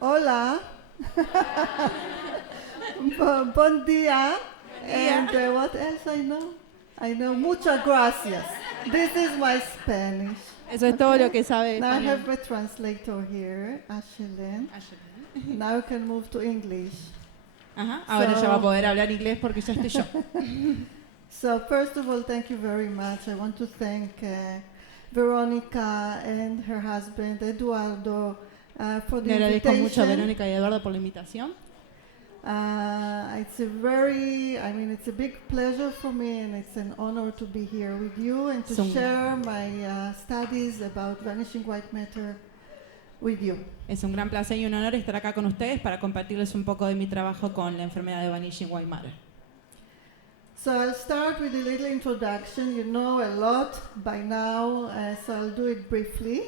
Hola. Bon dia. And what else I know? I know muchas gracias. This is my Spanish. Eso es todo lo que sabe Now I español. have a translator here, Ashlyn. Now we can move to English. Ajá, ahora So- ya va a poder hablar inglés porque ya estoy yo. So first of all, thank you very much. I want to thank Veronica and her husband Eduardo for the Le agradezco mucho a invitation. Verónica y a Eduardo por la invitación. It's a big pleasure for me, and it's an honor to be here with you and to So- share my studies about vanishing white matter with you. Es un gran placer y un honor estar acá con ustedes para compartirles un poco de mi trabajo con la enfermedad de Vanishing White Matter. So I'll start with a little introduction. You know a lot by now, so I'll do it briefly.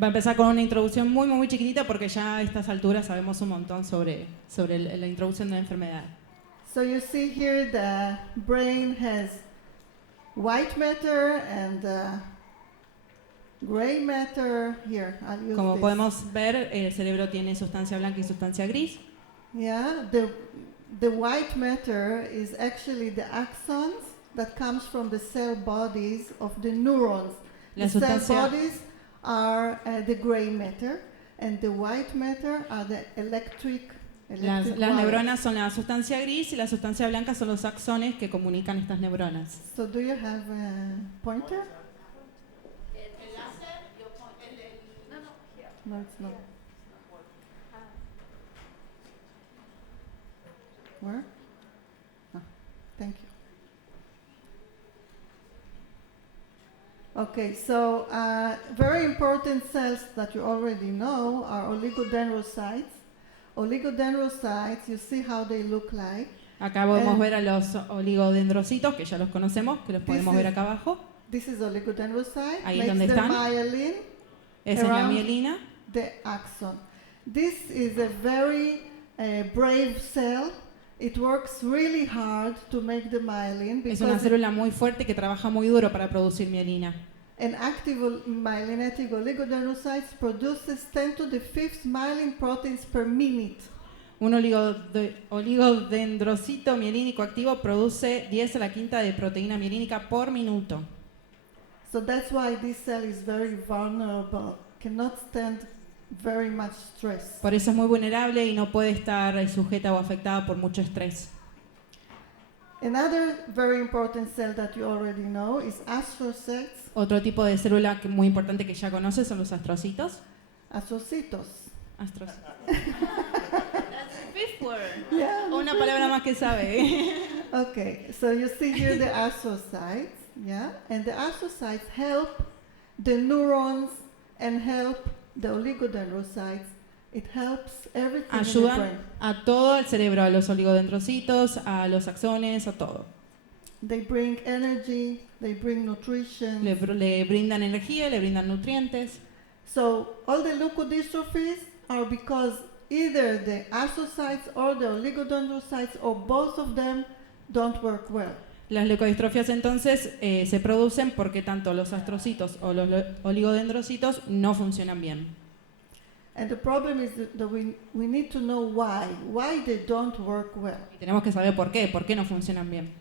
Va a empezar con una introducción muy chiquitita porque ya a estas alturas sabemos un montón sobre la introducción de la enfermedad. So you see here the brain has white matter and gray matter. Here, I'll use Como this. podemos ver, el cerebro tiene sustancia blanca y sustancia gris. Yeah, the white matter is actually the axons that comes from the cell bodies of the neurons. La The cell sustancia, bodies are the gray matter, and the white matter are the electric las wires. neuronas son la sustancia gris y la sustancia blanca son los axones que comunican estas neuronas. So do you have a pointer? No, it's not. Where? Ah, thank you. Okay, so very important cells that you already know are oligodendrocytes. Oligodendrocytes, you see how they look like. Acá podemos ver a los oligodendrocitos, que ya los conocemos, que los podemos ver acá abajo. This is oligodendrocyte, Ahí makes donde the están. myelin, Esa es la Around- mielina. the axon. This is a very brave cell. It works really hard to make the myelin Es una because célula muy fuerte que trabaja muy duro para producir mielina. an active myelinating oligodendrocytes produces 10 to the 5th myelin proteins per minute. Un oligodendrocito mielínico activo produce 10 a la quinta de proteína mielínica por minuto. So that's why this cell is very vulnerable, cannot stand very much stress. Por eso es muy vulnerable y no puede estar sujeta o afectada por mucho estrés. Another very important cell that you already know is astrocytes. Otro tipo de célula muy importante que ya conoces son los astrocitos. Astrocitos. Fifth word. Yeah. Una palabra más que sabe. Okay, so you see here the astrocytes, yeah? And the astrocytes help the neurons and help the oligodendrocytes. It helps everything in the Ayudan brain. a todo el cerebro, a los oligodendrocitos, a los axones, a todo. They bring energy, they bring nutrition. Le brindan energía, le brindan nutrientes. So all the leukodystrophies are because either the astrocytes or the oligodendrocytes or both of them don't work well. Las leucodistrofias entonces se producen porque tanto los astrocitos o los oligodendrocitos no funcionan bien. And the problem is that we need to know why they don't work well. Y tenemos que saber por qué no funcionan bien.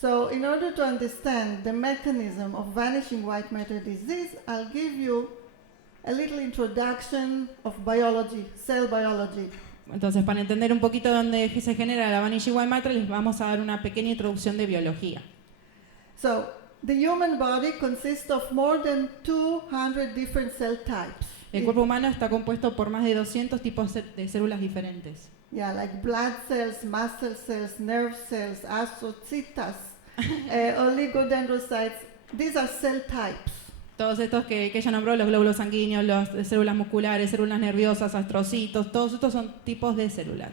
So in order to understand the mechanism of vanishing white matter disease, I'll give you a little introduction of biology, cell biology. Entonces, para entender un poquito de dónde se genera la Vanishing White Matter, les vamos a dar una pequeña introducción de biología. So the human body consists of more than 200 different cell types. El cuerpo humano está compuesto por más de 200 tipos de células diferentes. Yeah, like blood cells, muscle cells, nerve cells, astrocytes, oligodendrocytes. These are cell types. Todos estos que ella nombró, los glóbulos sanguíneos, las células musculares, células nerviosas, astrocitos, todos estos son tipos de células.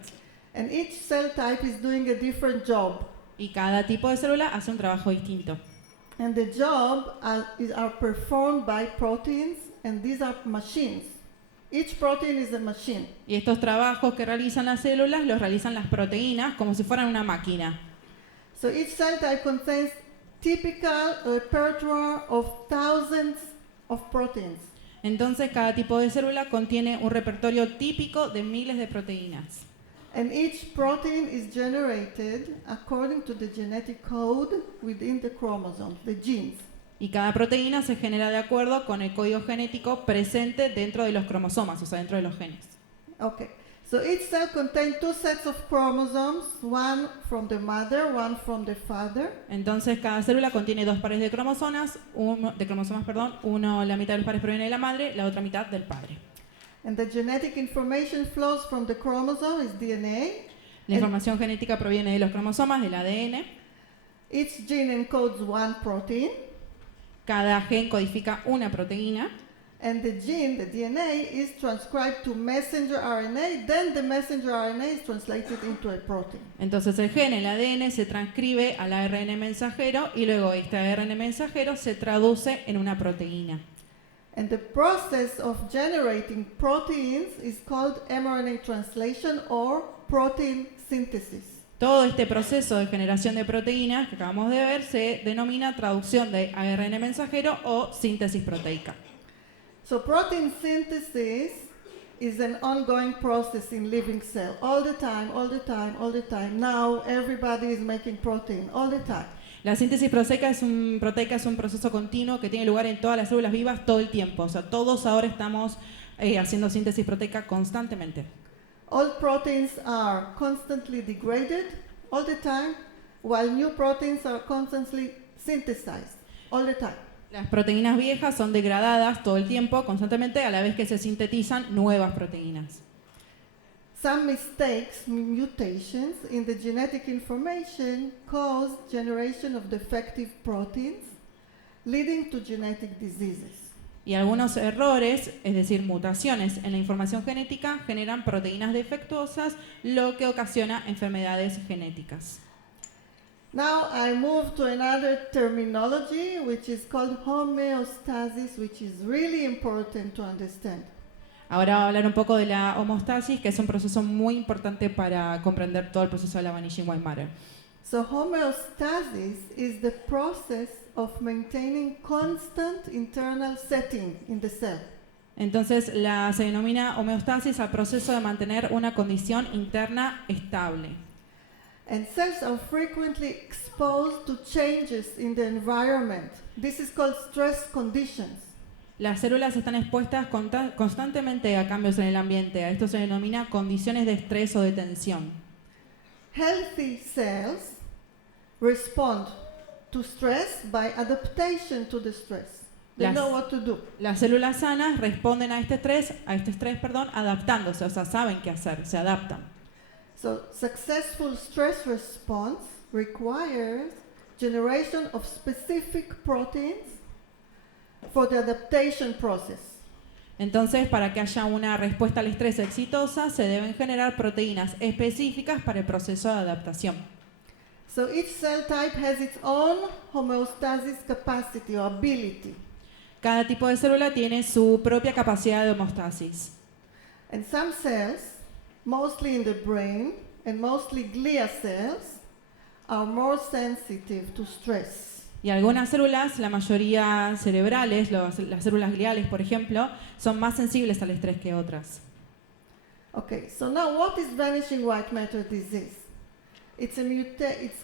And each cell type is doing a different job. Y cada tipo de célula hace un trabajo distinto. And the job are performed by proteins, and these are machines. Each protein is a machine. Y estos trabajos que realizan las células los realizan las proteínas como si fueran una máquina. So each cell type contains typical repertoire of thousands of proteins. Entonces, cada tipo de célula contiene un repertorio típico de miles de proteínas. And each protein is generated according to the genetic code within the chromosomes, the genes. Y cada proteína se genera de acuerdo con el código genético presente dentro de los cromosomas, o sea, dentro de los genes. Okay. So each cell contains two sets of chromosomes, one from the mother, one from the father. Entonces, cada célula contiene dos pares de cromosomas, uno la mitad de los pares proviene de la madre, la otra mitad del padre. And the genetic information flows from the chromosome, is DNA. La información genética proviene de los cromosomas, del ADN. Each gene encodes one protein, Cada gen codifica una proteína. and the gene, the DNA, is transcribed to messenger RNA. Then the messenger RNA is translated into a protein. Entonces el gen, el ADN, se transcribe al ARN mensajero y luego este ARN mensajero se traduce en una proteína. And the process of generating proteins is called mRNA translation or protein synthesis. Todo este proceso de generación de proteínas que acabamos de ver se denomina traducción de ARN mensajero o síntesis proteica. So protein synthesis is an ongoing process in living cell. All the time, all the time, all the time. Now everybody is making protein all the time. La síntesis proteica es un proceso continuo que tiene lugar en todas las células vivas todo el tiempo. O sea, todos ahora estamos haciendo síntesis proteica constantemente. All proteins are constantly degraded all the time, while new proteins are constantly synthesized all the time. Las proteínas viejas son degradadas todo el tiempo, constantemente, a la vez que se sintetizan nuevas proteínas. Some mistakes, mutations in the genetic information cause generation of defective proteins, leading to genetic diseases. Y algunos errores, es decir, mutaciones en la información genética, generan proteínas defectuosas, lo que ocasiona enfermedades genéticas. Now I move to another terminology which is called homeostasis, which is really important to understand. Ahora voy a hablar un poco de la homeostasis, que es un proceso muy importante para comprender todo el proceso de la Vanishing White Matter. So homeostasis is the process of maintaining constant internal setting in the cell. Entonces, se denomina homeostasis al proceso de mantener una condición interna estable. And cells are frequently exposed to changes in the environment. This is called stress conditions. Las células están expuestas constantemente a cambios en el ambiente. A esto se denomina condiciones de estrés o de tensión. Healthy cells respond to stress by adaptation to the stress. They Las- know what to do. Las células sanas responden a este estrés, adaptándose, o sea, saben qué hacer, se adaptan. So successful stress response requires generation of specific proteins for the adaptation process. Entonces, para que haya una respuesta al estrés exitosa, se deben generar proteínas específicas para el proceso de adaptación. So each cell type has its own homeostasis capacity or ability. Cada tipo de célula tiene su propia capacidad de homeostasis. And some cells, mostly in the brain and mostly glia cells, are more sensitive to stress. Y algunas células, la mayoría cerebrales, las células gliales, por ejemplo, son más sensibles al estrés que otras. Okay, so now what is vanishing white matter disease? It's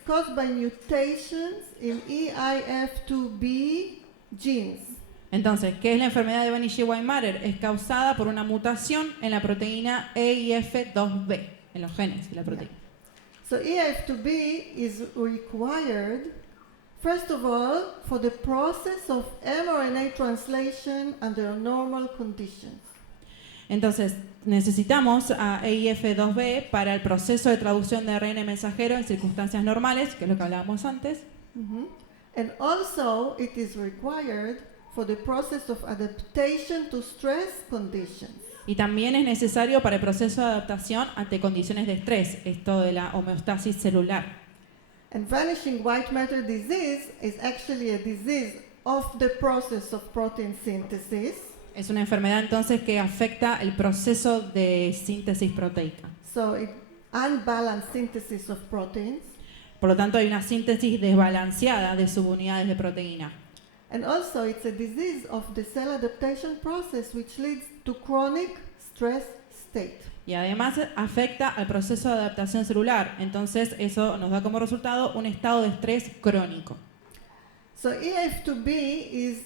caused by mutations in EIF2B genes. Entonces, ¿qué es la enfermedad de Vanishing White Matter? Es causada por una mutación en la proteína EIF2B, en los genes de la proteína. So EIF2B is required, first of all, for the process of mRNA translation under normal conditions. Entonces, necesitamos a EIF2B para el proceso de traducción de ARN mensajero en circunstancias normales, que es lo que hablábamos antes. And also, it is required for the process of adaptation to stress conditions. Y también es necesario para el proceso de adaptación ante condiciones de estrés, esto de la homeostasis celular. And vanishing white matter disease is actually a disease of the process of protein synthesis. Es una enfermedad entonces que afecta el proceso de síntesis proteica. So it unbalanced synthesis of proteins. Por lo tanto, hay una síntesis desbalanceada de subunidades de proteína. And also it's a disease of the cell adaptation process which leads to chronic stress state. Y además afecta al proceso de adaptación celular. Entonces eso nos da como resultado un estado de estrés crónico. So EF2B is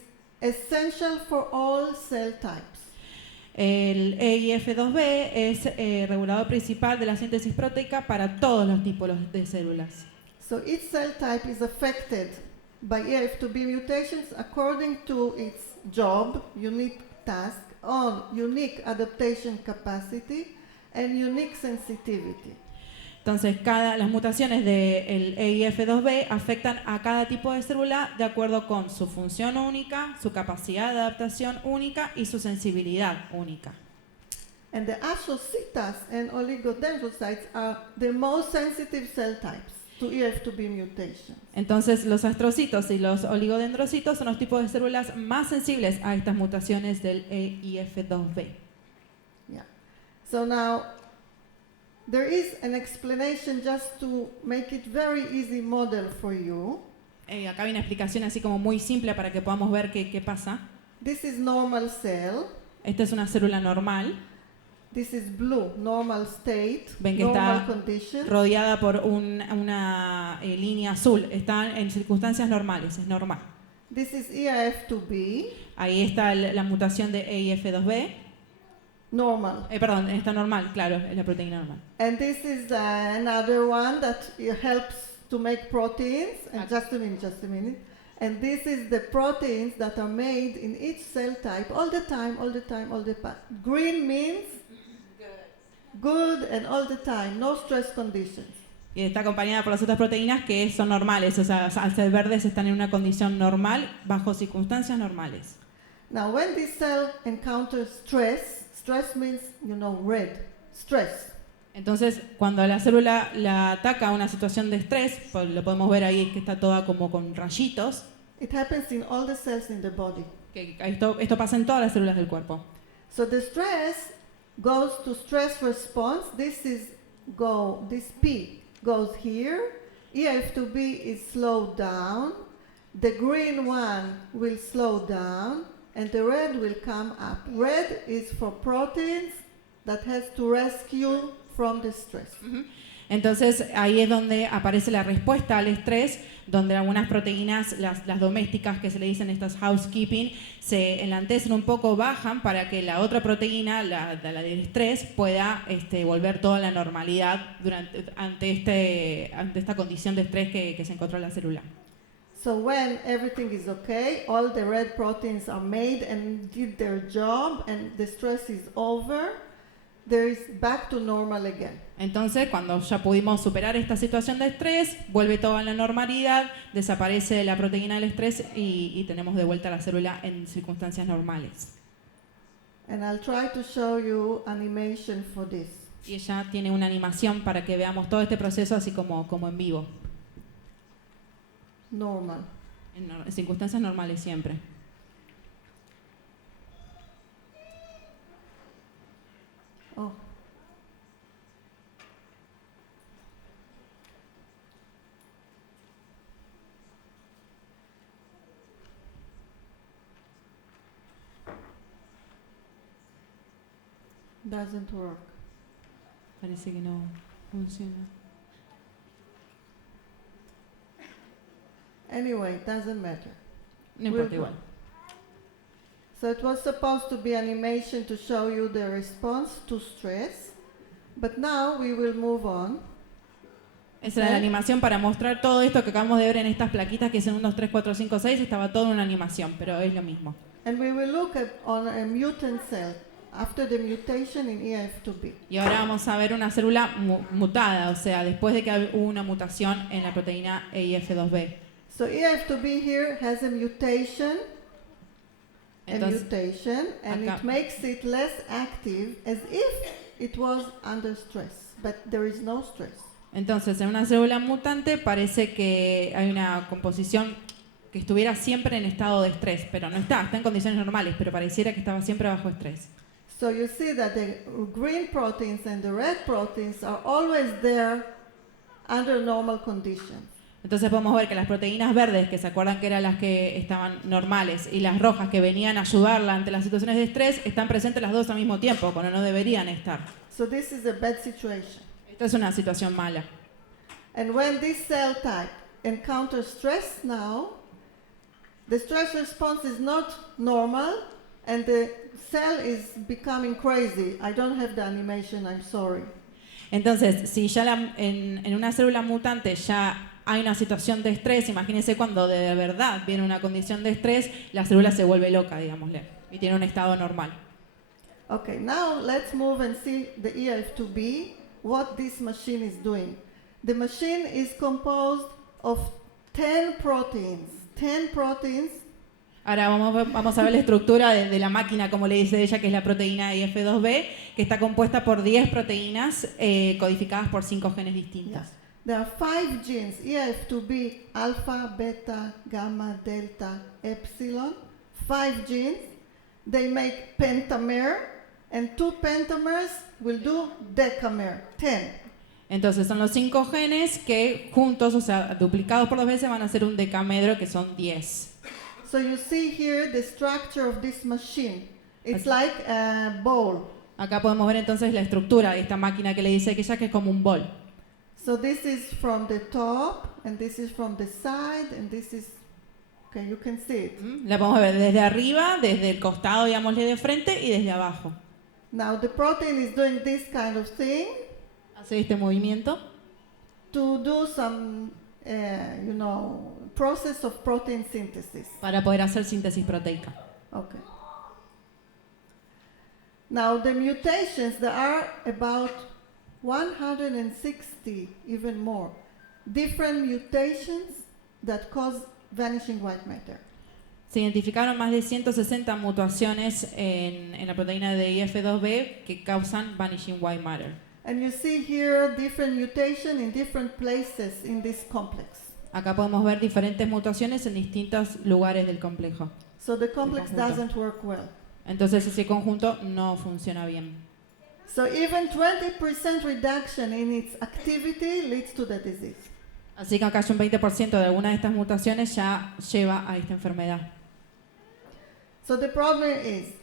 essential for all cell types. El EIF2B es regulador principal de la síntesis proteica para todos los tipos de células. So each cell type is affected by EF2B mutations according to its job, unique task, or unique adaptation capacity and unique sensitivity. Entonces, las mutaciones del EIF2B afectan a cada tipo de célula de acuerdo con su función única, su capacidad de adaptación única y su sensibilidad única. And the astrocytes and oligodendrocytes are the most sensitive cell types to EF2B mutations. Entonces, los astrocitos y los oligodendrocitos son los tipos de células más sensibles a estas mutaciones del EIF2B. Yeah. So now, there is an explanation just to make it very easy model for you. Acá hay una explicación así como muy simple para que podamos ver qué pasa. This is normal cell. Esta es una célula normal, This is blue, normal state, Ven que normal está condition. rodeada por una línea azul. Está en circunstancias normales, es normal. This is EIF2B, Ahí está la mutación de EIF2B. normal. Perdón, está normal, claro, es la proteína normal. And this is another one that helps to make proteins. And Okay. just a minute. And this is the proteins that are made in each cell type all the time. Green means good and all the time, no stress conditions. Y está acompañada por las otras proteínas que son normales, o sea, al ser verdes están en una condición normal, bajo circunstancias normales. Now, when this cell encounters stress, stress means, red, stress. Entonces, cuando la célula la ataca una situación de estrés, pues lo podemos ver ahí que está toda como con rayitos, It happens in all the cells in the body. que esto pasa en todas las células del cuerpo. So the stress goes to stress response. This P goes here. EF2B is slowed down. The green one will slow down, and the red will come up. Red is for proteins that has to rescue from the stress. Entonces ahí es donde aparece la respuesta al estrés, donde algunas proteínas, las domésticas que se le dicen estas housekeeping, se enlantecen un poco, bajan para que la otra proteína, la del estrés, pueda volver toda la normalidad ante esta condición de estrés que se encontró en la célula. So when everything is okay, all the red proteins are made and did their job, and the stress is over, there is back to normal again. Entonces, cuando ya pudimos superar esta situación de estrés, vuelve toda la normalidad, desaparece la proteína del estrés y tenemos de vuelta la célula en circunstancias normales. And I'll try to show you animation for this. Y ella tiene una animación para que veamos todo este proceso así como en vivo, Normal. en circunstancias normales siempre. Oh. Doesn't work. Parece que no funciona. Anyway, doesn't matter. No importa We'll igual. go. So it was supposed to be animation to show you the response to stress, but now we will move on. Esa era la animación para mostrar todo esto que acabamos de ver en estas plaquitas que es en 1, 2, 3, 4, 5, 6, estaba todo en una animación, pero es lo mismo. And we will look at on a mutant cell after the mutation in EF2B. Y ahora vamos a ver una célula mutada, o sea, después de que hubo una mutación en la proteína EIF2B. So EF2B here has a mutation, Entonces, and acá- it makes it less active as if it was under stress, but there is no stress. entonces, en una célula mutante parece que hay una composición que estuviera siempre en estado de estrés, pero no está en condiciones normales, pero pareciera que estaba siempre bajo estrés. So you see that the green proteins and the red proteins are always there under normal conditions. Entonces podemos ver que las proteínas verdes, que se acuerdan que eran las que estaban normales, y las rojas que venían a ayudarla ante las situaciones de estrés, están presentes las dos al mismo tiempo, cuando no deberían estar. So this is a bad situation. Esta es una situación mala. And when this cell type encounters stress now, the stress response is not normal and the cell is becoming crazy. I don't have the animation, I'm sorry. Entonces, si ya en una célula mutante ya hay una situación de estrés, imagínense cuando de verdad viene una condición de estrés, la célula se vuelve loca, digámosle, y tiene un estado normal. Okay, now let's move and see the EF2B, what this machine is doing. The machine is composed of 10 proteins. 10 proteins. Ahora vamos a ver la estructura de la máquina, como le dice ella, que es la proteína IF2B, que está compuesta por 10 proteínas codificadas por 5 genes distintos. Yeah. There are 5 genes, EF2B, alpha, beta, gamma, delta, epsilon. 5 genes. They make pentamer, and 2 pentamers will do decamer, 10. Entonces son los 5 genes que juntos, o sea, duplicados por 2 veces, van a hacer un decamedro, que son 10. So you see here the structure of this machine. It's like a ball. Acá podemos ver entonces la estructura de esta máquina que le dice que ella que es como un bol. So this is from the top, and this is from the side, and this is, okay, you can see it. La podemos ver desde arriba, desde el costado, digámosle, de frente, y desde abajo. Now the protein is doing this kind of thing Hace este movimiento to do some, process of protein synthesis. para poder hacer síntesis proteica. Okay. Now the mutations, there are about 160, even more, different mutations that cause vanishing white matter. Se identificaron más de 160 mutaciones en la proteína de IF2B que causan vanishing white matter. And you see here different mutation in different places in this complex. Acá podemos ver diferentes mutaciones en distintos lugares del complejo. So the complex conjunto. doesn't work well. Entonces ese conjunto no funciona bien. So even 20% reduction in its activity leads to the disease. Así que acá hay un 20% de alguna de estas mutaciones ya lleva a esta enfermedad. So the problem is,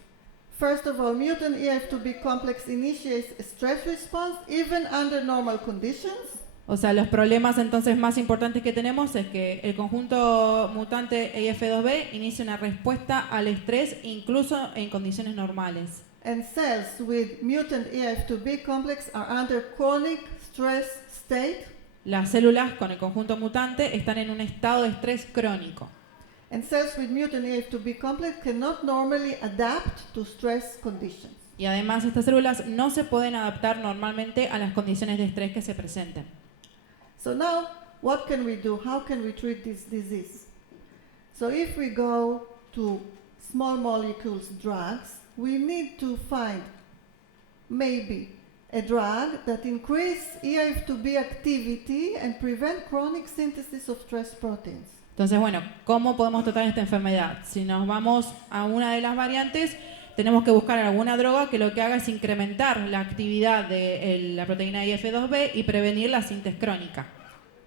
first of all, mutant EF2B complex initiates a stress response even under normal conditions. O sea, los problemas entonces más importantes que tenemos es que el conjunto mutante EF2B inicia una respuesta al estrés incluso en condiciones normales. And cells with mutant EF2B complex are under chronic stress state. Las células con el conjunto mutante están en un estado de estrés crónico. And cells with mutant EF2B complex cannot normally adapt to stress conditions. Y además estas células no se pueden adaptar normalmente a las condiciones de estrés que se presenten. So now, what can we do? How can we treat this disease? So if we go to small molecules drugs, we need to find maybe a drug that increase EF2B activity and prevent chronic synthesis of stress proteins. Entonces, bueno, ¿cómo podemos tratar esta enfermedad? Si nos vamos a una de las variantes, tenemos que buscar alguna droga que lo que haga es incrementar la actividad de la proteína IF2B y prevenir la síntesis crónica.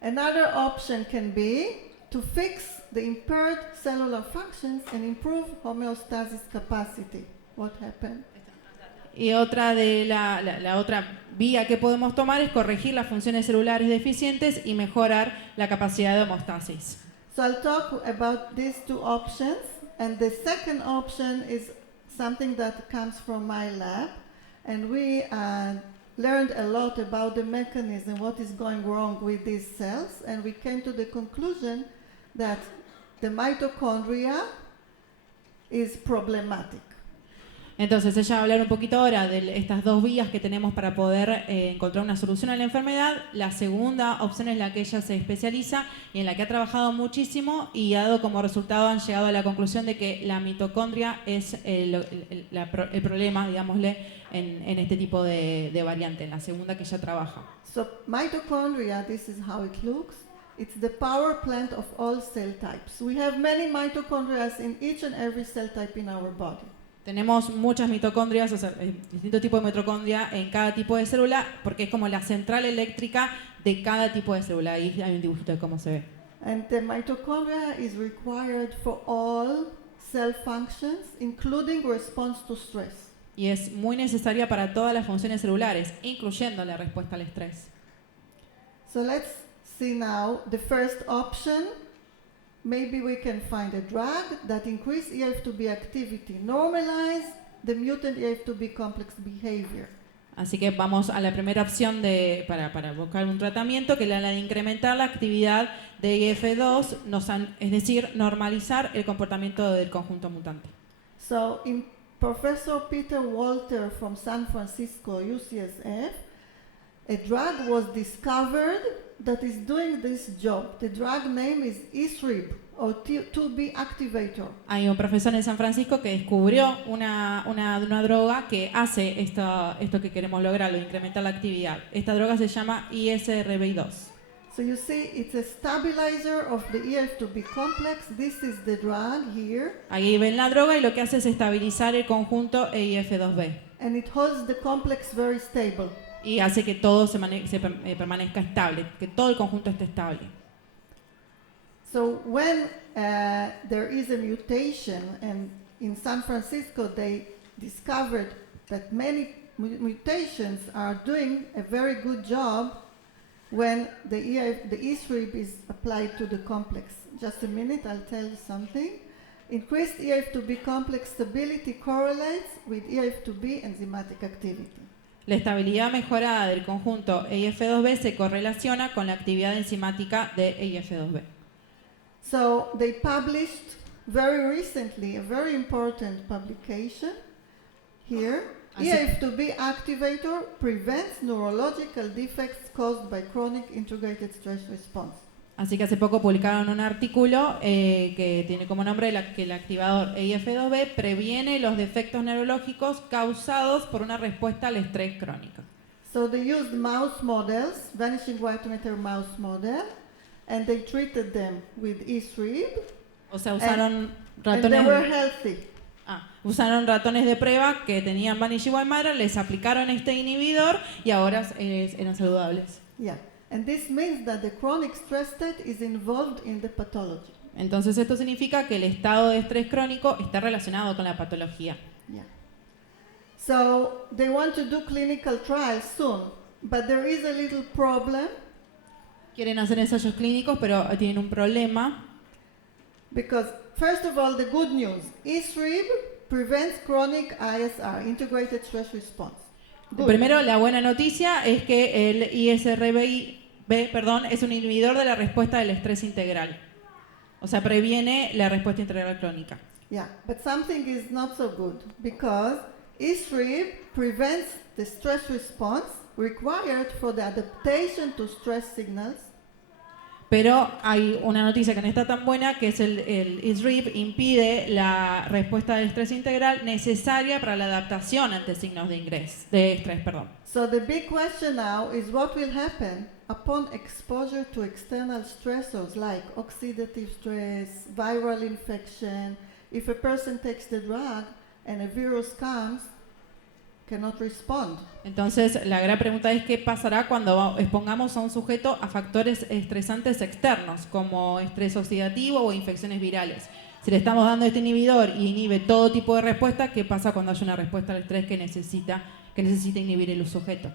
Another option can be to fix the impaired cellular functions and improve homeostasis capacity. What happened? Y otra de la otra vía que podemos tomar es corregir las funciones celulares deficientes y mejorar la capacidad de homeostasis. So I'll talk about these two options, and the second option is something that comes from my lab, and we learned a lot about the mechanism, what is going wrong with these cells, and we came to the conclusion that the mitochondria is problematic. Entonces ella va a hablar un poquito ahora de estas dos vías que tenemos para poder encontrar una solución a la enfermedad. La segunda opción es la que ella se especializa y en la que ha trabajado muchísimo y ha dado como resultado, han llegado a la conclusión de que la mitocondria es el problema, digámosle, en este tipo de variante, en la segunda que ella trabaja. So mitochondria, this is how it looks. It's the power plant of all cell types. We have many mitochondria in each and every cell type in our body. Tenemos muchas mitocondrias, o sea, distintos tipos de mitocondria en cada tipo de célula, porque es como la central eléctrica de cada tipo de célula. Ahí hay un dibujito de cómo se ve. And the mitochondria is required for all cell functions, including response to stress. Y es muy necesaria para todas las funciones celulares, incluyendo la respuesta al estrés. So let's see now the first option. Maybe we can find a drug that increase EF2B activity, normalize the mutant EF2B complex behavior. Así que vamos a la primera opción para buscar un tratamiento, que es la de incrementar la actividad de IF2, es decir, normalizar el comportamiento del conjunto mutante. So in Professor Peter Walter from San Francisco, UCSF, a drug was discovered that is doing this job. The drug name is ISRIB, or 2B activator. Hay un profesor en San Francisco que descubrió una droga que hace esto que queremos lograr, incrementar la actividad. Esta droga se llama ISRBI2. So you see, it's a stabilizer of the EF2B complex. This is the drug here. Ahí ven la droga y lo que hace es estabilizar el conjunto EIF2B. And it holds the complex very stable. Y hace que todo permanezca estable, que todo el conjunto esté estable. So when there is a mutation, and in San Francisco they discovered that many mutations are doing a very good job when the ESRIB is applied to the complex. Just a minute, I'll tell you something. Increased EF2B complex stability correlates with EF2B enzymatic activity. La estabilidad mejorada del conjunto EIF2B se correlaciona con la actividad enzimática de EIF2B. So they published very recently a very important publication here. EF2B activator prevents neurological defects caused by chronic integrated stress response. Así que hace poco publicaron un artículo que tiene como nombre que el activador EIF2B previene los defectos neurológicos causados por una respuesta al estrés crónico. So they used mouse models, vanishing white matter mouse model, and they treated them with ISRIB. O sea, usaron and they were healthy. Usaron ratones de prueba que tenían Vanishing White Matter, les aplicaron este inhibidor y ahora eran saludables. Yeah. And this means that the chronic stress state is involved in the pathology. Entonces esto significa que el estado de estrés crónico está relacionado con la patología. Yeah. So they want to do clinical trials soon, but there is a little problem. Quieren hacer ensayos clínicos, pero tienen un problema. Because first of all, the good news, ISRIB prevents chronic ISR, integrated stress response. Good. Primero, la buena noticia es que el ISRBI es un inhibidor de la respuesta del estrés integral. O sea, previene la respuesta integral crónica. Yeah, but something is not so good because ISRIB prevents the stress response required for the adaptation to stress signals. Pero hay una noticia que no está tan buena, que es el ISRIB impide la respuesta del estrés integral necesaria para la adaptación ante signos de estrés. So the big question now is what will happen upon exposure to external stressors like oxidative stress, viral infection. If a person takes the drug and a virus comes, cannot respond. Entonces, la gran pregunta es qué pasará cuando expongamos a un sujeto a factores estresantes externos, como estrés oxidativo o infecciones virales. Si le estamos dando este inhibidor y inhibe todo tipo de respuesta, ¿qué pasa cuando hay una respuesta al estrés que necesita inhibir el sujeto?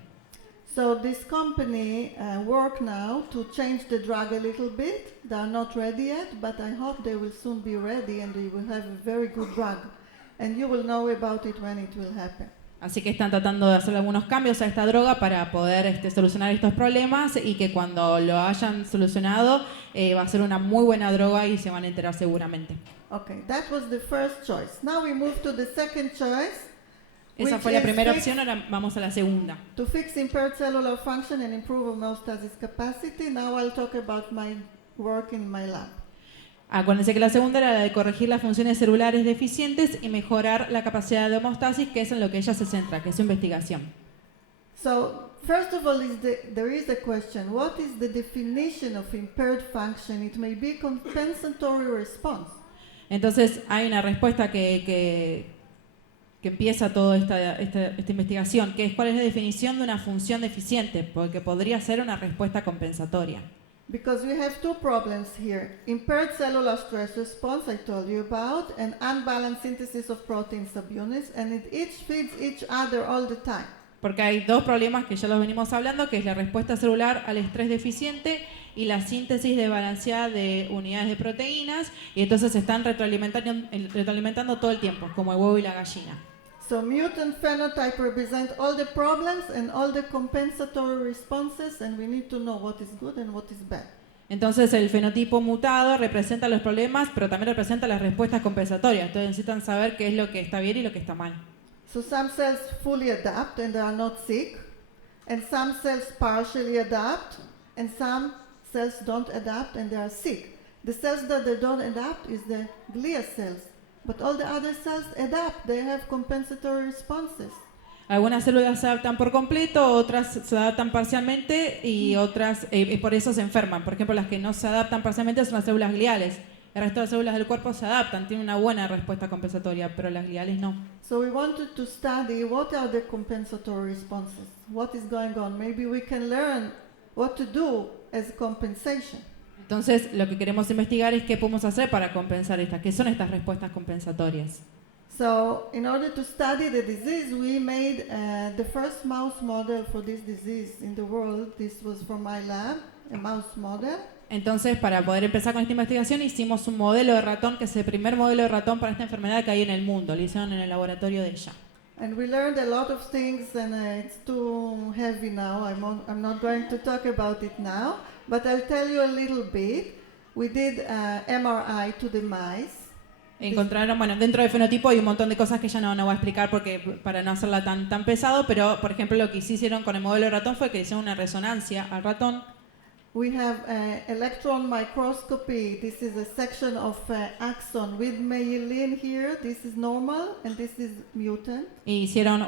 So this company work now to change the drug a little bit. They are not ready yet, but I hope they will soon be ready and they will have a very good drug. And you will know about it when it will happen. Así que están tratando de hacer algunos cambios a esta droga para poder solucionar estos problemas y que cuando lo hayan solucionado va a ser una muy buena droga y se van a enterar seguramente. Okay, that was the first choice. Now we move to the second choice. Esa fue la primera opción, ahora vamos a la segunda. To fix impaired cellular function and improve homeostasis capacity. Now I'll talk about my work in my lab. Acuérdense que la segunda era la de corregir las funciones celulares deficientes y mejorar la capacidad de homeostasis, que es en lo que ella se centra, que es su investigación. So, first of all, there is a question. What is the definition of impaired function? It may be compensatory response. Entonces, hay una respuesta que empieza toda esta investigación, que es cuál es la definición de una función deficiente, porque podría ser una respuesta compensatoria. Because we have two problems here. Impaired cellular stress response, I told you about, and unbalanced synthesis of protein subunits, and it each feeds each other all the time. Porque hay dos problemas que ya los venimos hablando, que es la respuesta celular al estrés deficiente y la síntesis desbalanceada de unidades de proteínas, y entonces se están retroalimentando todo el tiempo, como el huevo y la gallina. So mutant phenotype represent all the problems and all the compensatory responses, and we need to know what is good and what is bad. Entonces el fenotipo mutado representa los problemas, pero también representa las respuestas compensatorias. Entonces necesitan saber qué es lo que está bien y lo que está mal. So some cells fully adapt and they are not sick, and some cells partially adapt, and some cells don't adapt and they are sick. The cells that they don't adapt is the glia cells, but all the other cells adapt, they have compensatory responses. Algunas células se adaptan por completo, otras se adaptan parcialmente y otras por eso se enferman. Por ejemplo, las que no se adaptan parcialmente son las células gliales. El resto de las células del cuerpo se adaptan, tienen una buena respuesta compensatoria, pero las gliales no. So we wanted to study what are the compensatory responses, what is going on. Maybe we can learn what to do as compensation. Entonces, lo que queremos investigar es qué podemos hacer para compensar estas, qué son estas respuestas compensatorias. So in order to study the disease, we made the first mouse model for this disease in the world. This was from my lab, a mouse model. Entonces, para poder empezar con esta investigación, hicimos un modelo de ratón, que es el primer modelo de ratón para esta enfermedad que hay en el mundo. Lo hicieron en el laboratorio de ella. And we learned a lot of things, and it's too heavy now. I'm not going to talk about it now, but I'll tell you a little bit. We did MRI to the mice. Encontraron, bueno, dentro del fenotipo hay un montón de cosas que ya no voy a explicar porque para no hacerla tan pesado, pero por ejemplo lo que hicieron con el modelo de ratón fue que hicieron una resonancia al ratón. We have electron microscopy. This is a section of axon with myelin here. This is normal and this is mutant. Y hicieron,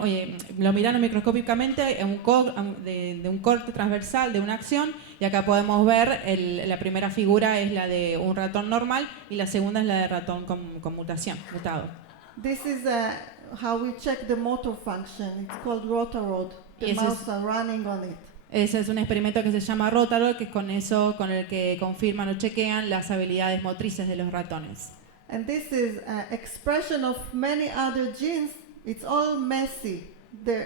lo miraron microscópicamente de un corte transversal de una acción, y acá podemos ver la primera figura es la de un ratón normal y la segunda es la de ratón con mutación, mutado. This is how we check the motor function. It's called Rotarod. The Yes, mouse are running on it. Ese es un experimento que se llama Rotarod, que es con el que confirman o chequean las habilidades motrices de los ratones. And this is expression of many other genes. It's all messy.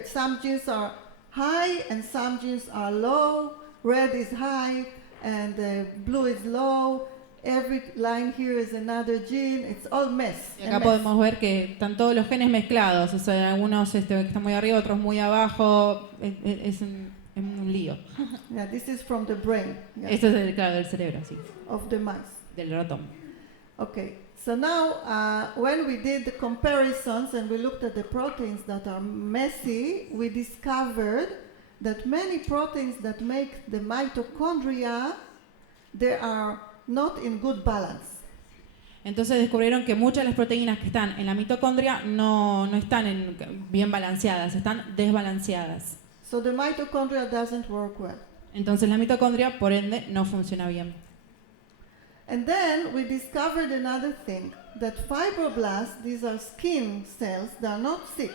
Some genes are high and some genes are low. Red is high and blue is low. Every line here is another gene. It's all mess. Y acá podemos ver que están todos los genes mezclados, o sea, algunos están muy arriba, otros muy abajo. Es un lío. Yeah, this is from the brain. Yeah, Esto es del cerebro, sí, of the mice. del ratón. Okay, so now when we did the comparisons and we looked at the proteins that are messy, we discovered that many proteins that make the mitochondria, they are not in good balance. Entonces descubrieron que muchas de las proteínas que están en la mitocondria no están bien balanceadas, están desbalanceadas. So the mitochondria doesn't work well. Entonces la mitocondria, por ende, no funciona bien. And then we discovered another thing, that fibroblasts, these are skin cells, they are not sick.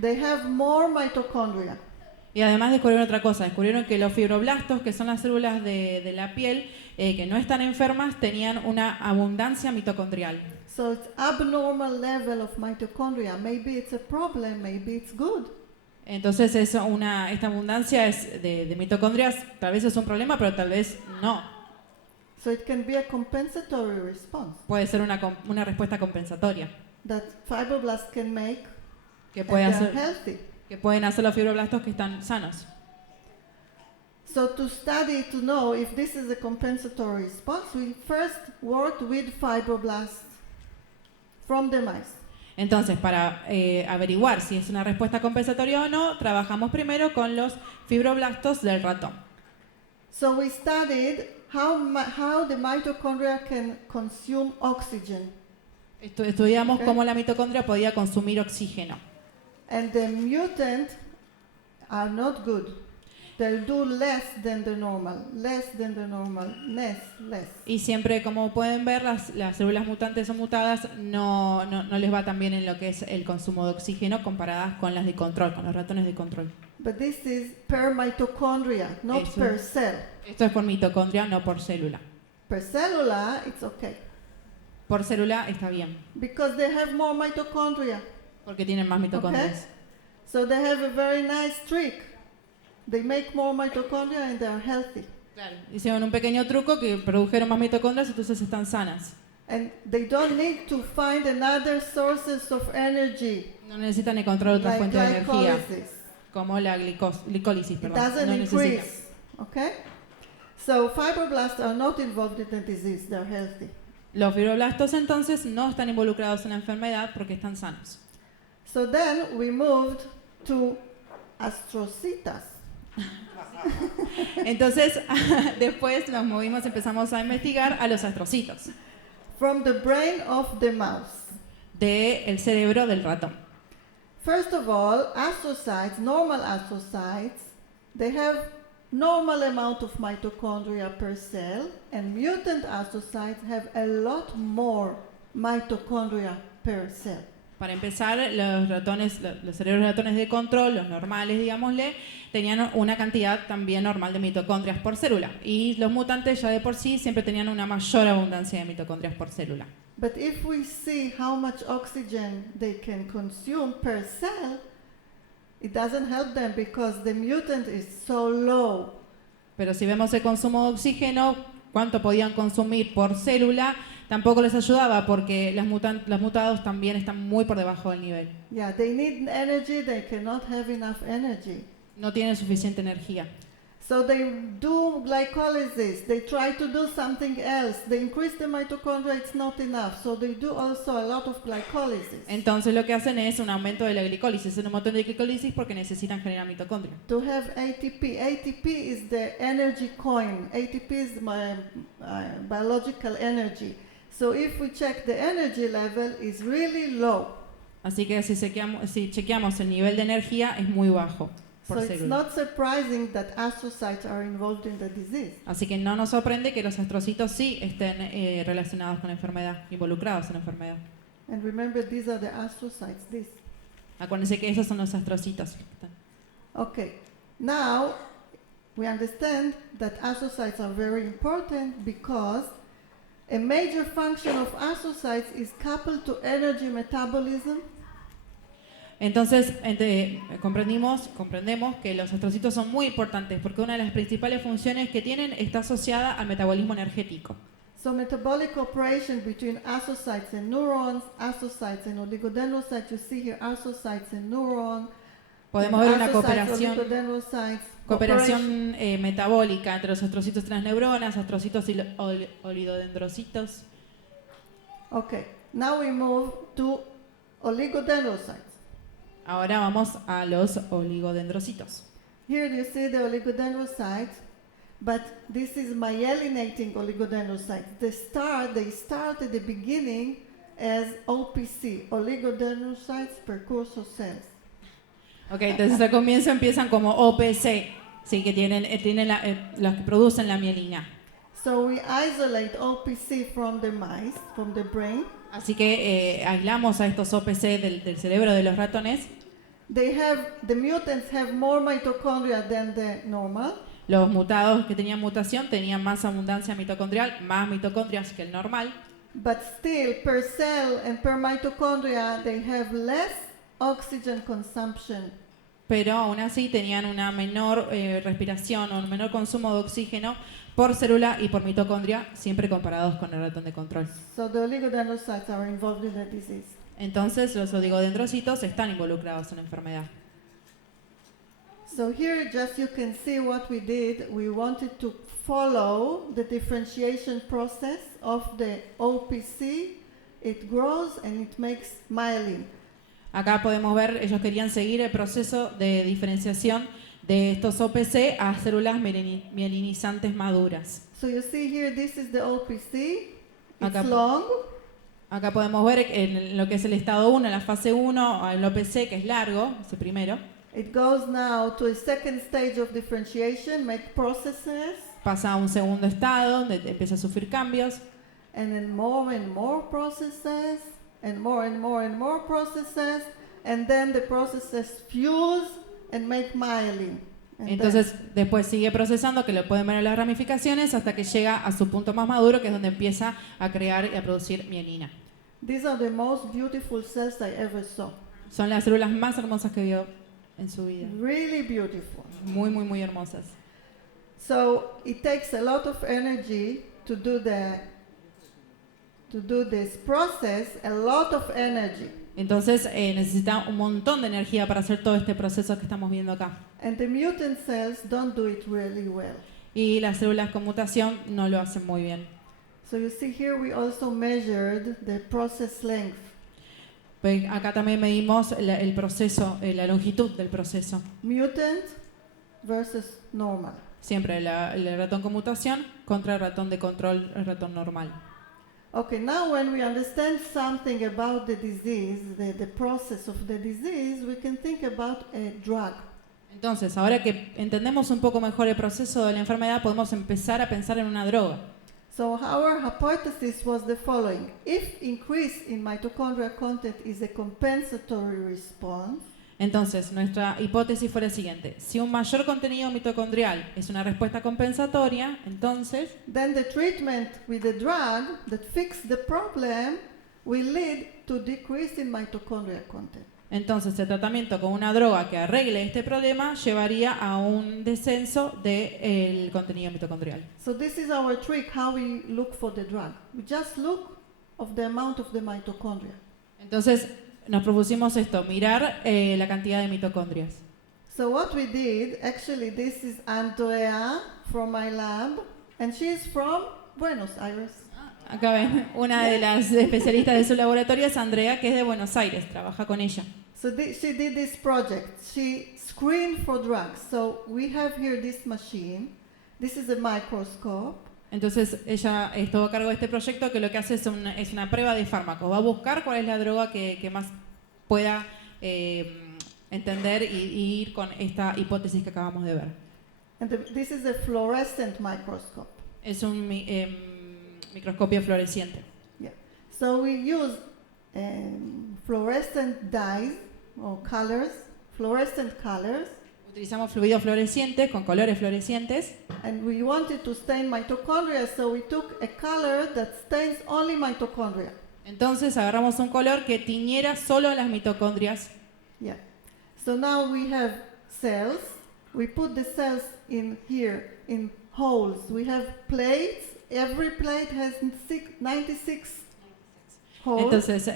They have more mitochondria. Y además descubrieron otra cosa, descubrieron que los fibroblastos, que son las células de la piel, que no están enfermas, tenían una abundancia mitocondrial. So it's abnormal level of mitochondria. Maybe it's a problem, maybe it's good. Entonces esta abundancia de mitocondrias tal vez es un problema, pero tal vez no. So it can be a compensatory response Puede ser una respuesta compensatoria that fibroblasts can make que, and they're healthy. que pueden hacer los fibroblastos que están sanos. So to study, to know if this is a compensatory response, we first worked with fibroblasts from the mice. Entonces, para averiguar si es una respuesta compensatoria o no, trabajamos primero con los fibroblastos del ratón. So we studied how the mitochondria can consume oxygen. Estudiamos cómo la mitocondria podía consumir oxígeno. And the mutant are not good. they'll do less than the normal, less, less. Y siempre, como pueden ver, las células mutantes o mutadas no les va tan bien en lo que es el consumo de oxígeno comparadas con las de control, con los ratones de control. But this is per mitochondria, not Eso. per cell. Esto es por mitocondria, no por célula. Per cellula, it's okay, Por célula está bien, because they have more mitochondria. porque tienen más mitocondrias. So they have a very nice trick. They make more mitochondria and they are healthy. Claro. Hicieron un pequeño truco que produjeron más mitocondrias, entonces están sanas. And they don't need to find another sources of energy, No necesitan encontrar otra like fuente de energía, glycolysis. como la glicólisis. It Perdón. doesn't No necesitan. increase, okay? So fibroblasts are not involved in the disease, they're healthy. Los fibroblastos entonces no están involucrados en la enfermedad porque están sanos. So then we moved to astrocytes. Entonces, después nos movimos, empezamos a investigar a los astrocitos From the brain of the mouse. del cerebro del ratón. First of all, astrocytes, normal astrocytes, they have normal amount of mitochondria per cell, and mutant astrocytes have a lot more mitochondria per cell. Para empezar, los ratones, los cerebros de ratones de control, los normales, digámosle, tenían una cantidad también normal de mitocondrias por célula. Y los mutantes ya de por sí siempre tenían una mayor abundancia de mitocondrias por célula. But if we see how much oxygen they can consume per cell, it doesn't help them because the mutant is so low. Pero si vemos el consumo de oxígeno, cuánto podían consumir por célula, tampoco les ayudaba porque los mutados también están muy por debajo del nivel. Yeah, they need energy, they cannot have enough energy. No tienen suficiente energía. So they do glycolysis, they try to do something else. They increase the mitochondria, it's not enough. So they do also a lot of glycolysis. Entonces lo que hacen es un aumento de la glicólisis, un montón de glicólisis porque necesitan generar mitocondria. To have ATP. ATP is the energy coin. ATP is my biological energy. So if we check the energy level, is really low. Así que si chequeamos el nivel de energía es muy bajo So por it's célula. not surprising that astrocytes are involved in the disease. Así que no nos sorprende que los astrocitos sí estén relacionados con la enfermedad, involucrados en la enfermedad. And remember, these are the astrocytes. This. Acuérdense que esos son los astrocitos. Okay. Now we understand that astrocytes are very important because a major function of astrocytes is coupled to energy metabolism. Entonces comprendemos que los astrocitos son muy importantes porque una de las principales funciones que tienen está asociada al metabolismo energético. So metabolic cooperation between astrocytes and neurons, astrocytes and oligodendrocytes. You see here astrocytes and neurons. Podemos ver una astrocytes, cooperación oligodendrocytes, Cooperación metabólica entre los astrocitos y las neuronas, astrocitos y oligodendrocitos. Okay, now we move to oligodendrocytes. Ahora vamos a los oligodendrocitos. Here you see the oligodendrocytes, but this is myelinating oligodendrocytes. They start at the beginning as OPC, oligodendrocytes precursor cells. Ok, entonces al comienzo empiezan como OPC, sí, que tienen los que producen la mielina. So we isolate OPC from the mice, from the brain. Así que aislamos a estos OPC del cerebro de los ratones. The mutants have more mitochondria than the normal. Los mutados que tenían mutación tenían más abundancia mitocondrial, más mitocondrias que el normal. But still, per cell and per mitochondria, they have less oxygen consumption. Pero aún así tenían una menor respiración o un menor consumo de oxígeno por célula y por mitocondria, siempre comparados con el ratón de control. So the oligodendrocytes are involved in the disease. Entonces los oligodendrocitos están involucrados en la enfermedad. So here just you can see what we did. We wanted to follow the differentiation process of the OPC. It grows and it makes myelin. Acá podemos ver, ellos querían seguir el proceso de diferenciación de estos OPC a células mielinizantes maduras. So you see here, this is the OPC. It's Acá- long. Acá podemos ver en lo que es el estado 1, la fase 1, el OPC, que es largo, ese primero. It goes now to a second stage of differentiation, make processes, pasa a un segundo estado donde empieza a sufrir cambios, and then more and more processes, and more and more and more processes, and then the processes fuse and make myelin. And entonces después sigue procesando, que lo pueden ver en las ramificaciones, hasta que llega a su punto más maduro, que es donde empieza a crear y a producir mielina. these are the most beautiful cells I ever saw. Son las células más hermosas que vio en su vida. Really beautiful. Muy, muy, muy hermosas. So it takes a lot of energy to do this process, a lot of energy. Entonces necesita un montón de energía para hacer todo este proceso que estamos viendo acá. And the mutant cells don't do it really well. Y las células con mutación no lo hacen muy bien. So you see here we also measured the process length. Pues acá también medimos el proceso, la longitud del proceso. Mutant versus normal. Siempre el ratón con mutación contra el ratón de control, el ratón normal. Okay, now when we understand something about the disease, the process of the disease, we can think about a drug. Entonces, ahora que entendemos un poco mejor el proceso de la enfermedad, podemos empezar a pensar en una droga. So our hypothesis was the following. If increase in mitochondrial content is a compensatory response, Entonces, nuestra hipótesis fue la siguiente. Si un mayor contenido mitocondrial es una respuesta compensatoria, entonces then the treatment with the drug that fixes the problem will lead to decrease in mitochondrial content. el tratamiento con una droga que arregle este problema llevaría a un descenso del contenido mitocondrial. So this is our trick, how we look for the drug. We just look of the amount of the mitochondria. Entonces, nos propusimos esto, mirar la cantidad de mitocondrias. So what we did, actually this is Andrea from my lab, and she is from Buenos Aires. Acá ven, una de las especialistas de su laboratorio es Andrea, que es de Buenos Aires, trabaja con ella. So she did this project. She screened for drugs. So we have here this machine. This is a microscope. Entonces ella estuvo a cargo de este proyecto que lo que hace es una prueba de fármacos. Va a buscar cuál es la droga que más pueda entender y ir con esta hipótesis que acabamos de ver. And this is a fluorescent microscope. Es un microscopio fluorescente. Yeah. So we use fluorescent dyes or colors, fluorescent colors, Utilizamos fluidos fluorescentes con colores fluorescentes and we wanted to stain mitochondria, so we took a color that stains only mitochondria. Entonces agarramos un color que tiñera solo las mitocondrias. Yeah. So now we have cells. We put the cells in here in holes. We have plates. Every plate has 96 holes. Entonces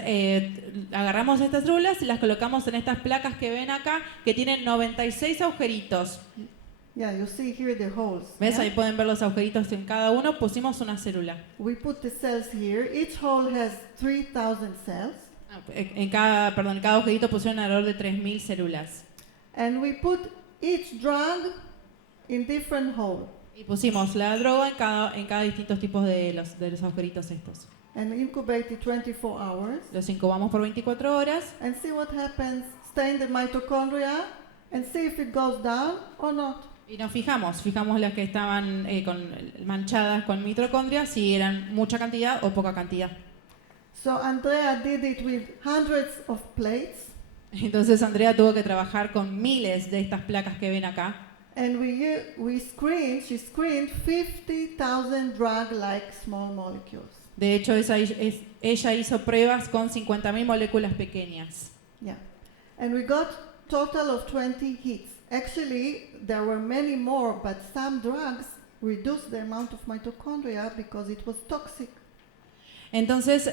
agarramos estas células y las colocamos en estas placas que ven acá, que tienen 96 agujeritos. Yeah, you see here the holes. ¿Ves? yeah? Ahí pueden ver los agujeritos en cada uno. Pusimos una célula. We put the cells here. Each hole has 3,000 cells. En cada agujerito pusieron alrededor de 3.000 células. And we put each drug in different hole. Y pusimos la droga en cada distintos tipos de los agujeritos estos. And incubate it 24 hours. Los incubamos por 24 horas And see what happens. Stain the mitochondria and see if it goes down or not. y nos fijamos las que estaban manchadas con mitocondrias, si eran mucha cantidad o poca cantidad. So Andrea did it with hundreds of plates. Entonces Andrea tuvo que trabajar con miles de estas placas que ven acá. And she screened 50,000 drug-like small molecules. De hecho, ella hizo pruebas con 50.000 moléculas pequeñas. Yeah. And we got total of 20 hits. Actually, there were many more, but some drugs reduced the amount of mitochondria because it was toxic. Entonces,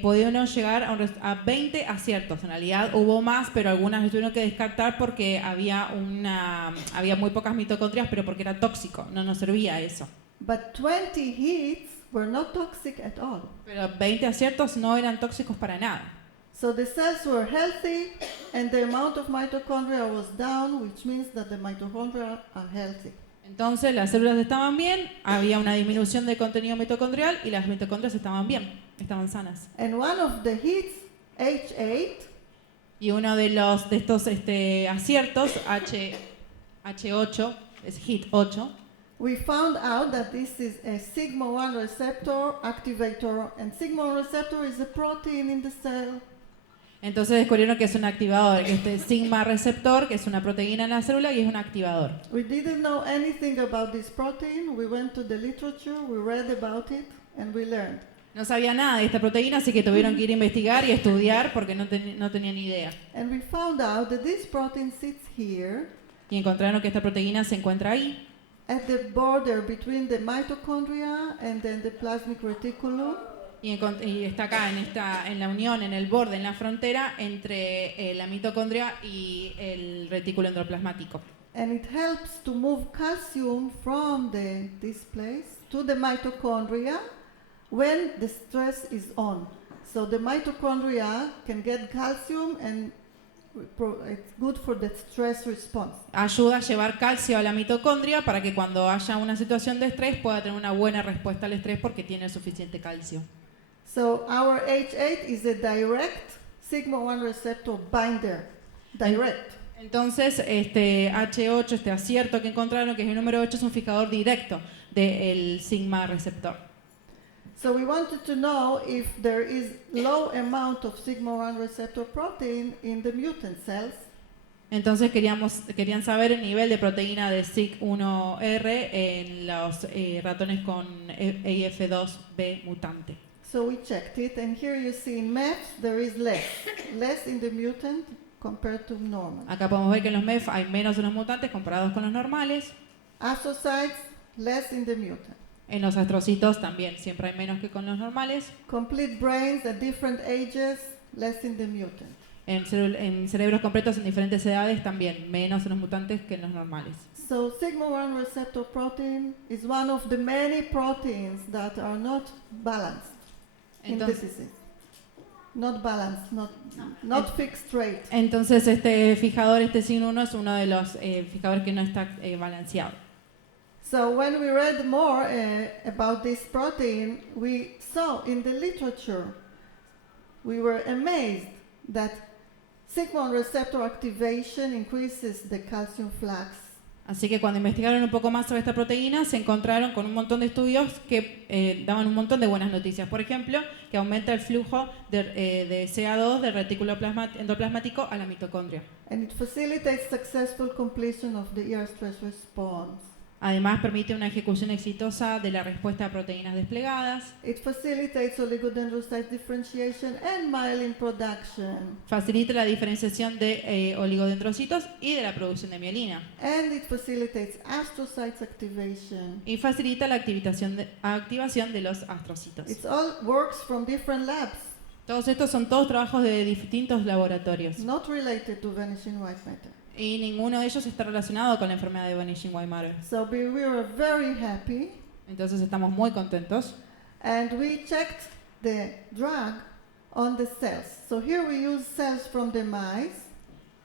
pudieron llegar a 20 aciertos. En realidad hubo más, pero algunas las tuvieron que descartar porque había muy pocas mitocondrias, pero porque era tóxico, no nos servía eso. But 20 hits were not toxic at all. Pero 20 aciertos no eran tóxicos para nada. So the cells were healthy and the amount of mitochondria was down, which means that the mitochondria are healthy. Entonces, las células estaban bien, había una disminución de contenido mitocondrial y las mitocondrias estaban bien, estaban sanas. And one of the hits, H8, Y uno de estos aciertos, H8, es hit 8, we found out that this is a sigma-1 receptor activator, and sigma-1 receptor is a protein in the cell. entonces descubrieron que es un activador, que este sigma receptor, que es una proteína en la célula y es un activador. We didn't know anything about this protein. We went to the literature, we read about it, and we learned. No sabía nada de esta proteína, así que tuvieron que ir a investigar y estudiar porque no tenían idea. And we found out that this protein sits here Y encontraron que esta proteína se encuentra ahí, at the border between the mitochondria and then the plasmic reticulum. y está acá en la unión, en el borde, en la frontera entre la mitocondria y el retículo endoplasmático. And it helps to move calcium from this place to the mitochondria when the stress is on. So the mitochondria can get calcium and it's good for the stress response. Ayuda a llevar calcio a la mitocondria para que cuando haya una situación de estrés pueda tener una buena respuesta al estrés porque tiene suficiente calcio. So our H8 is a direct sigma-1 receptor binder. Direct. Entonces, este H8, este acierto que encontraron, que es el número 8, es un fijador directo del sigma receptor. So we wanted to know if there is low amount of sigma-1 receptor protein in the mutant cells. Entonces querían saber el nivel de proteína de SIG1R en los ratones con AF2B mutante. So we checked it, and here you see in MEFs there is less in the mutant compared to normal. Acá podemos ver que en los MEF hay menos en los mutantes comparados con los normales. Astrocytes, less in the mutant. En los astrocitos también, siempre hay menos que con los normales. Complete brains at different ages, less in the mutant. En cerebros completos en diferentes edades también, menos en los mutantes que en los normales. So sigma-1 receptor protein is one of the many proteins that are not balanced in the Entonces, disease. Not balanced, not fixed rate. entonces este fijador, este SIG1, es uno de los fijadores que no está balanceado. So when we read more about this protein, we saw in the literature, we were amazed that sigma-1 receptor activation increases the calcium flux. Así que cuando investigaron un poco más sobre esta proteína, se encontraron con un montón de estudios que daban un montón de buenas noticias. Por ejemplo, que aumenta el flujo de CA2 del retículo endoplasmático a la mitocondria. And it facilitates successful completion of the ER stress response. Además, permite una ejecución exitosa de la respuesta a proteínas desplegadas. It facilitates oligodendrocyte differentiation and myelin production. Facilita la diferenciación de oligodendrocitos y de la producción de mielina. And it facilitates astrocytes activation. Y facilita la activación de los astrocitos. It all works from different labs, Todos estos son todos trabajos de distintos laboratorios. not related to vanishing white matter. Y ninguno de ellos está relacionado con la enfermedad de Vanishing White Matter. So we were very happy, Entonces estamos muy contentos. and we checked the drug on the cells. So here we use cells from the mice.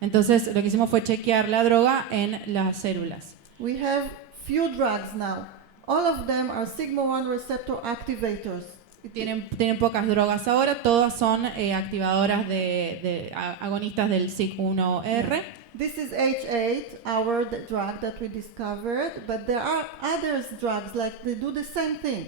Entonces lo que hicimos fue chequear la droga en las células. We have few drugs now. All of them are sigma-1 receptor activators. Tienen pocas drogas ahora, todas son activadoras agonistas del SIG1R. This is H8, our drug that we discovered, but there are other drugs like they do the same thing,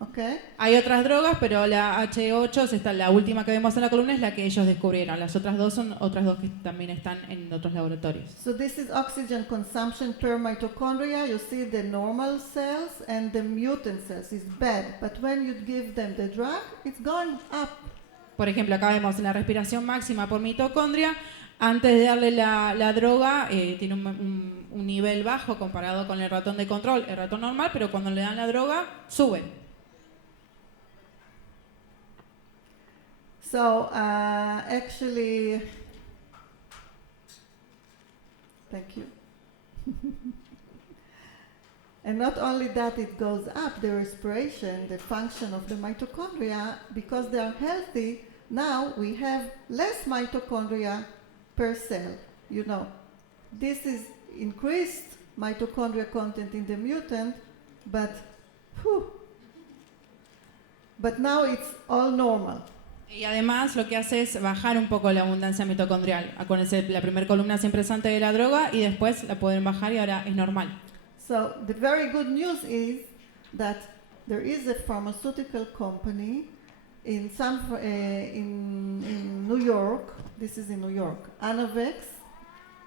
okay? Hay otras drogas, pero la H8, la última que vemos en la columna, es la que ellos descubrieron. Las otras dos son otras dos que también están en otros laboratorios. So this is oxygen consumption per mitochondria. You see the normal cells and the mutant cells is bad, but when you give them the drug, it's going up. Por ejemplo, acá vemos la respiración máxima por mitocondria. Antes de darle la droga, tiene un nivel bajo comparado con el ratón de control, el ratón normal, pero cuando le dan la droga, sube. So actually, thank you. And not only that, it goes up, the respiration, the function of the mitochondria, because they are healthy, now we have less mitochondria per cell, you know. This is increased mitochondria content in the mutant, but now it's all normal. Y además lo que hace es bajar un poco la abundancia mitocondrial. Acuérdense, la primera columna siempre es antes de la droga y después la pueden bajar y ahora es normal. So the very good news is that there is a pharmaceutical company in New York. This is in New York, Anavex.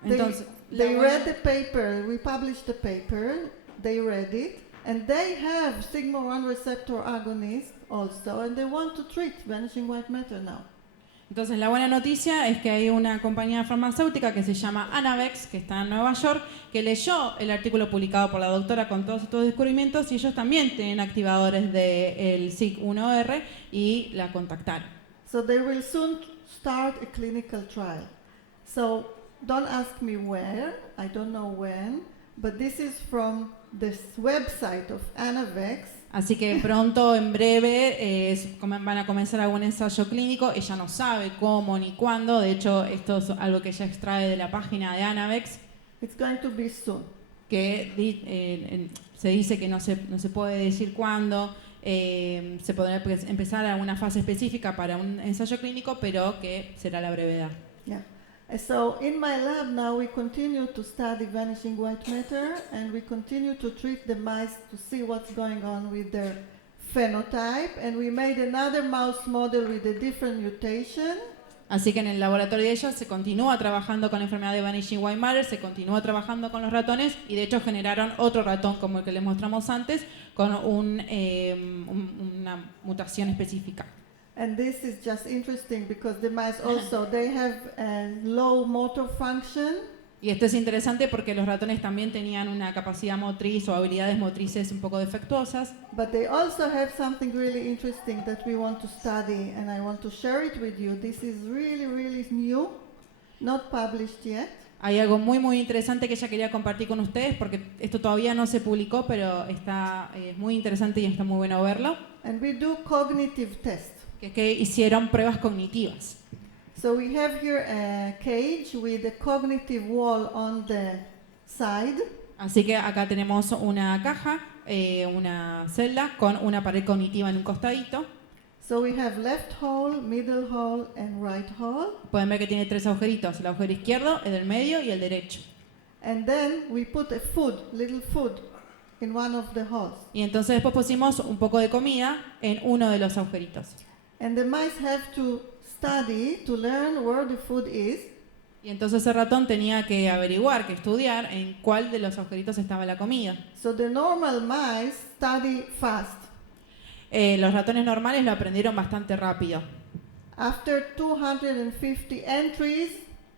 Entonces, They read the paper. We published the paper. They read it, and they have sigma-1 receptor agonist also, and they want to treat vanishing white matter now. Entonces la buena noticia es que hay una compañía farmacéutica que se llama Anavex, que está en Nueva York, que leyó el artículo publicado por la doctora con todos estos descubrimientos y ellos también tienen activadores del SIG1R y la contactaron. So they will soon start a clinical trial. So don't ask me where, I don't know when, but this is from this website of Anavex. Así que pronto, en breve, van a comenzar algún ensayo clínico. Ella no sabe cómo ni cuándo. De hecho, esto es algo que ella extrae de la página de Anavex, It's going to be soon. que se dice que no se puede decir cuándo. Se podrá empezar a una fase específica para un ensayo clínico, pero que será la brevedad. Yeah. So in my lab now we continue to study vanishing white matter, and we continue to treat the mice to see what's going on with their phenotype, and we made another mouse model with a different mutation. Así que en el laboratorio de ellos se continúa trabajando con la enfermedad de Vanishing White Matter, se continúa trabajando con los ratones y de hecho generaron otro ratón como el que les mostramos antes con una mutación específica. And this is just interesting because the mice also, they have a low motor function. Y esto es interesante porque los ratones también tenían una capacidad motriz o habilidades motrices un poco defectuosas. But they also have something really interesting that we want to study, and I want to share it with you. This is really, really new, not published yet. Hay algo muy muy interesante que ella quería compartir con ustedes porque esto todavía no se publicó, pero está muy interesante y está muy bueno verlo. And we do cognitive tests. Que es que hicieron pruebas cognitivas. So we have here a cage with a cognitive wall on the side. Así que acá tenemos una caja, una celda con una pared cognitiva en un costadito. So we have left hole, middle hole, and right hole. Pueden ver que tiene tres agujeritos, el agujero izquierdo, el del medio y el derecho. And then we put a food, little food, in one of the holes. Y entonces después pusimos un poco de comida en uno de los agujeritos. And the mice have to study to learn where the food is. Y entonces el ratón tenía que averiguar, que estudiar en cuál de los agujeritos estaba la comida. So the normal mice study fast. Los ratones normales lo aprendieron bastante rápido. After 250 entries,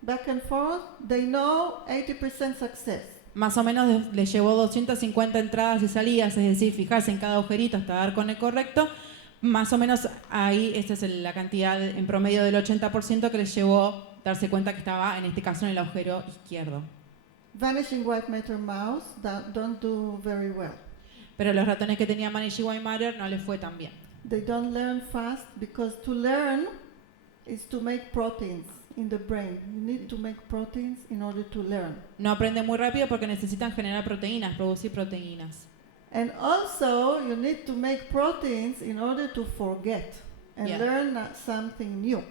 back and forth, they know 80% success. Más o menos les llevó 250 entradas y salidas, es decir, fijarse en cada agujerito hasta dar con el correcto. Más o menos ahí, esta es la cantidad en promedio del 80% que les llevó darse cuenta que estaba, en este caso, en el agujero izquierdo. Vanishing white matter mouse don't do very well. Pero los ratones que tenían Vanishing White Matter no les fue tan bien. They don't learn fast because to learn is to make proteins in the brain. You need to make proteins in order to learn. No aprenden muy rápido porque necesitan generar proteínas, producir proteínas. And also, you need to make proteins in order to forget and learn something new.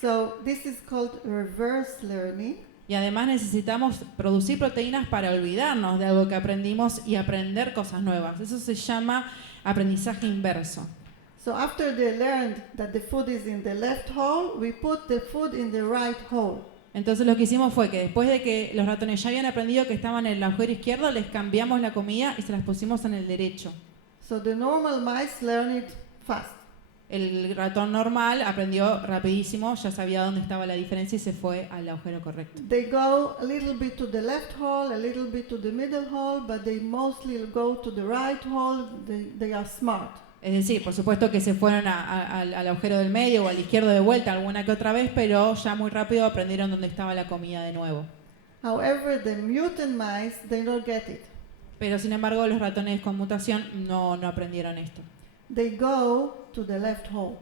So this is called reverse learning. Y además necesitamos producir proteínas para olvidarnos de algo que aprendimos y aprender cosas nuevas. Eso se llama aprendizaje inverso. So after they learned that the food is in the left hole, we put the food in the right hole. Entonces lo que hicimos fue que después de que los ratones ya habían aprendido que estaban en el agujero izquierdo, les cambiamos la comida y se las pusimos en el derecho. So the normal mice learn it fast. El ratón normal aprendió rapidísimo, ya sabía dónde estaba la diferencia y se fue al agujero correcto. They go a little bit to the left hole, a little bit to the middle hole, but they mostly go to the right hole. They are smart. Es decir, por supuesto que se fueron al agujero del medio o al izquierdo de vuelta alguna que otra vez, pero ya muy rápido aprendieron dónde estaba la comida de nuevo. However, the mutant mice, they don't get it. Pero sin embargo, los ratones con mutación no aprendieron esto. They go to the left hole.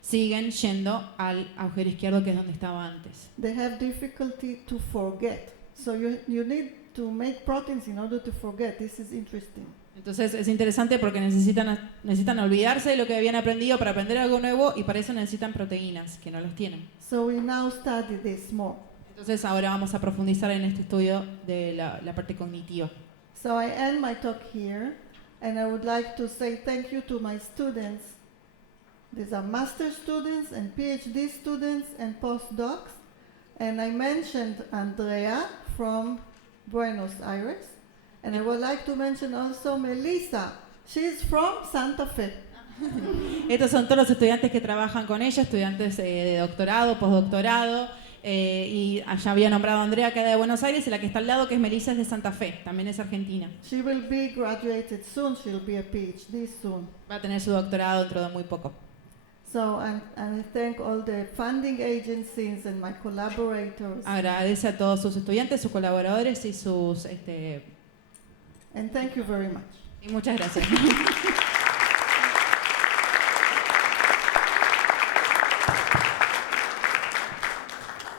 Siguen yendo al agujero izquierdo, que es donde estaba antes. They have difficulty to forget. So you need to make proteins in order to forget. This is interesting. Entonces es interesante porque necesitan olvidarse de lo que habían aprendido para aprender algo nuevo y para eso necesitan proteínas, que no las tienen. So we now study this more. Entonces ahora vamos a profundizar en este estudio de la parte cognitiva. So I end my talk here, and I would like to say thank you to my students. These are master students and PhD students and postdocs. And I mentioned Andrea from Buenos Aires. And I would like to mention also Melissa. She's from Santa Fe. Estos son todos los estudiantes que trabajan con ella, estudiantes de doctorado, postdoctorado. Y allá había nombrado a Andrea, que es de Buenos Aires, y la que está al lado, que es Melissa, es de Santa Fe, también es argentina. She will be graduated soon. She'll be a PhD soon. Va a tener su doctorado dentro de muy poco. So and I thank all the funding agencies and my collaborators. Agradece a todos sus estudiantes, sus colaboradores y sus And thank you very much. y muchas gracias.